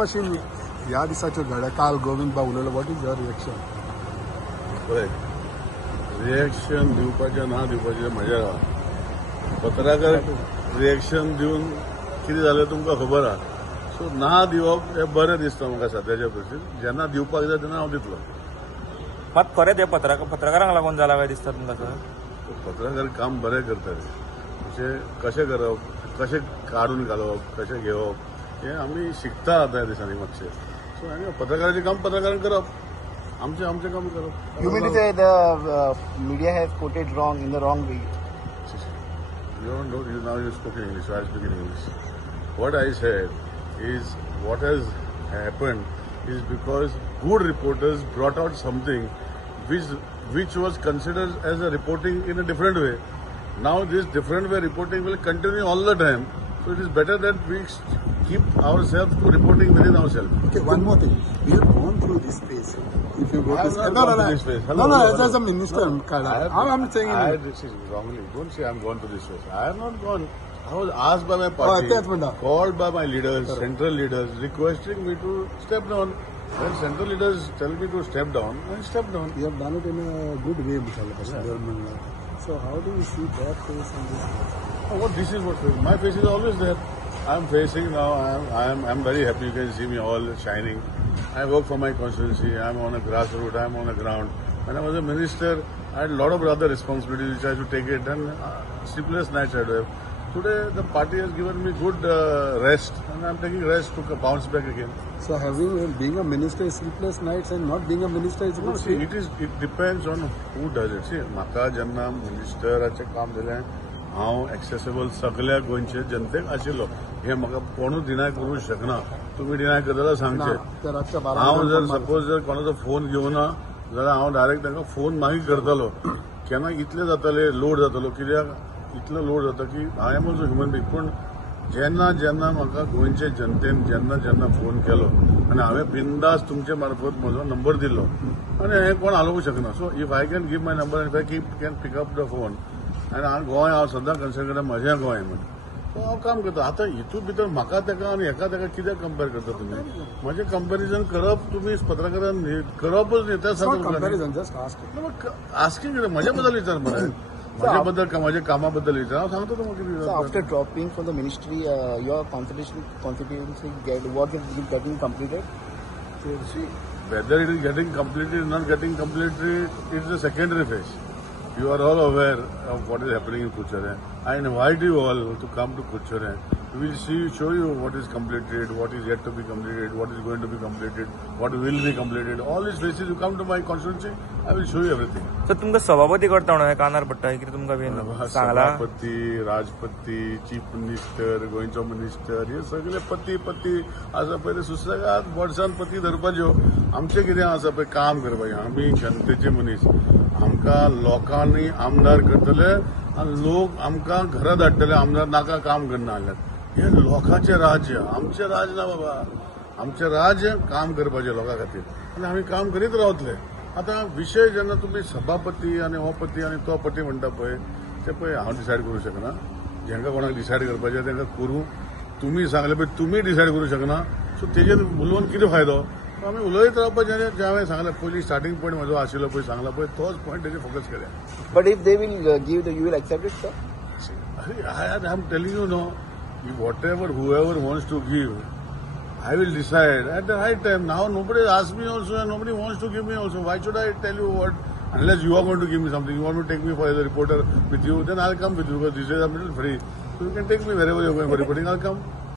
Machine या दिसाच्यो घड्या काल गोविंद भाऊ उलयलो. What is your reaction? Reaction दिवपाचें ना दिवपाचें म्हज्या गांवांत पत्रकार रिएक्शन दिवन कितें जालें तुमकां खबर आहा. सो ना दिवप हें बरें दिसता म्हाका सद्याच्या परिस्थितींत. जेन्ना दिवपाक जाय तेन्ना हांव दितलो. मात खरें ते पत्रकारांक लागून जाला काय दिसता तुमकां सर? पत्रकार काम बरें करताले. कशें करप, कशें काडून घालप, कशें घेवप हें आमी शिकता आतां ह्या दिसांनी मातशें. सो आनी पत्रकाराचें काम पत्रकारान करप, आमचें काम करप. You mean to say the media has quoted wrong in the wrong way? Now you spoke in English, so I speak in English. What I said is what has happened is because good reporters brought out something which was considered as a reporting in a different way. Now this different way reporting will continue all the time. So it is better that we keep ourselves to reporting within ourselves. Okay, one more thing. We have gone through this phase. If you go I to have not gone to this phase. Hello, no, hello. as a minister, I'm saying. This is wrongly. Don't say I'm gone to this phase. I have not gone. I was asked by my that's party, what. called by my leaders, central leaders, requesting me to step down. When central leaders tell me to step down, I step down. You have done it in a good way, Mr. So how do you see that face and this face? Oh, what this is what face. My face is always there. I'm facing now. I'm very happy. You can see me all shining. I work for my constituency. I'm on a grassroots. I'm on the ground. When I was a minister, I had a lot of other responsibilities which I had to take it, and sleepless nights I had to have. Today, the party has given me good rest, and I'm taking rest to bounce back again. So being a minister is sleepless nights, and not being a minister is good. See, it depends on who does it. See, म्हाका जेन्ना मिनिस्टराचें काम जालें, हांव accessible सगळ्या गोंयचे जनतेक आशिल्लो. हें म्हाका कोणूच डिनाय करूंक शकना. तुमी डिनाय करता जाल्यार सांगचें. हांव जर सपोज जर कोणाचो फोन घेवना जाल्यार हांव डायरेक्ट तांकां फोन मागीर करतालो. केन्ना इतलें जातालें लोड जातालो, कित्याक इतलो लोड जाता की I am also human being. पूण जेन्ना म्हाका गोंयचे जनतेन जेन्ना फोन केलो आनी हांवें बिंदास तुमचे मार्फत म्हजो नंबर दिल्लो आनी हें कोण हालोवंक शकना. So if I can give my number and if I can pick up the phone आनी गोंय हांव सद्दां कन्सिडर करता म्हजें गोंय म्हणून. सो हांव काम करता. आतां हितून भितर म्हाका तेका आनी हेका तेका कित्याक कंपेर करता तुमी? म्हजें कंपेरिजन करप तुमी पत्रकारान करपच न्ही. त्या आस्किंग म्हज्या बद्दल विचार मरे. म्हज्या बद्दल म्हज्या कामा बद्दल विचार. हांव सांगता तुमकां कितें. So after dropping from the ministry, your constituency what is getting completed? See, whether it is getting completed or not getting completed, it is a secondary phase. You are all aware of what is happening in Kuchare. I invite you all to come to Kuchare. We will show you what is completed, what is yet to be completed, what is going to be completed, what will be completed. All these phases, you come to my constituency, I will show you everything. Sir तुमकां सभापती करता म्हणून कानार पडटा कितें तुमकां been Sangla? सभापती, राजपती, chief minister, गोंयचो मिनिस्टर हे सगळे पती आसा पळय ते सुसेगाद वर्सान पती धरपाच्यो. आमचें कितें आसा पळय काम करपाचें. आमी जनतेचे मनीस. आमकां लोकांनी आमदार करतले आनी लोक आमकां घरा धाडटले. आमदार नाका काम करना जाल्यार. हे लोकांचें राज्य. आमचें राज्य ना बाबा. आमचें राज्य काम करपाचें लोकां खातीर आनी आमी काम करीत रावतले. आतां विशय जेन्ना तुमी सभापती आनी हो पती आनी तो पती म्हणटा पळय ते पळय हांव डिसायड करूंक शकना. जेंका कोणाक डिसायड करपाचें तेंकां करूं. तुमी सांगलें पळय तुमी डिसायड करूंक शकना. सो तेजेर उलोवन कितें फायदो? आमी उलयत रावपाचें. जें हांवें सांगलें पयलीं स्टार्टींग पॉयंट म्हजो आशिल्लो पळय सांगला पळय तोच पॉयंट तेजेर फोकस केल्या. But if they will give, you will accept it, sir? I am telling you now, whoever wants to give, I will decide at the right time. Now nobody asked me also and nobody wants to give me also. Why should I tell you what? Unless you are going to give me something, you want to take me for as a reporter with you, then I'll come with you because these days I'm a little free. So you can take me wherever you're going for reporting, I'll come.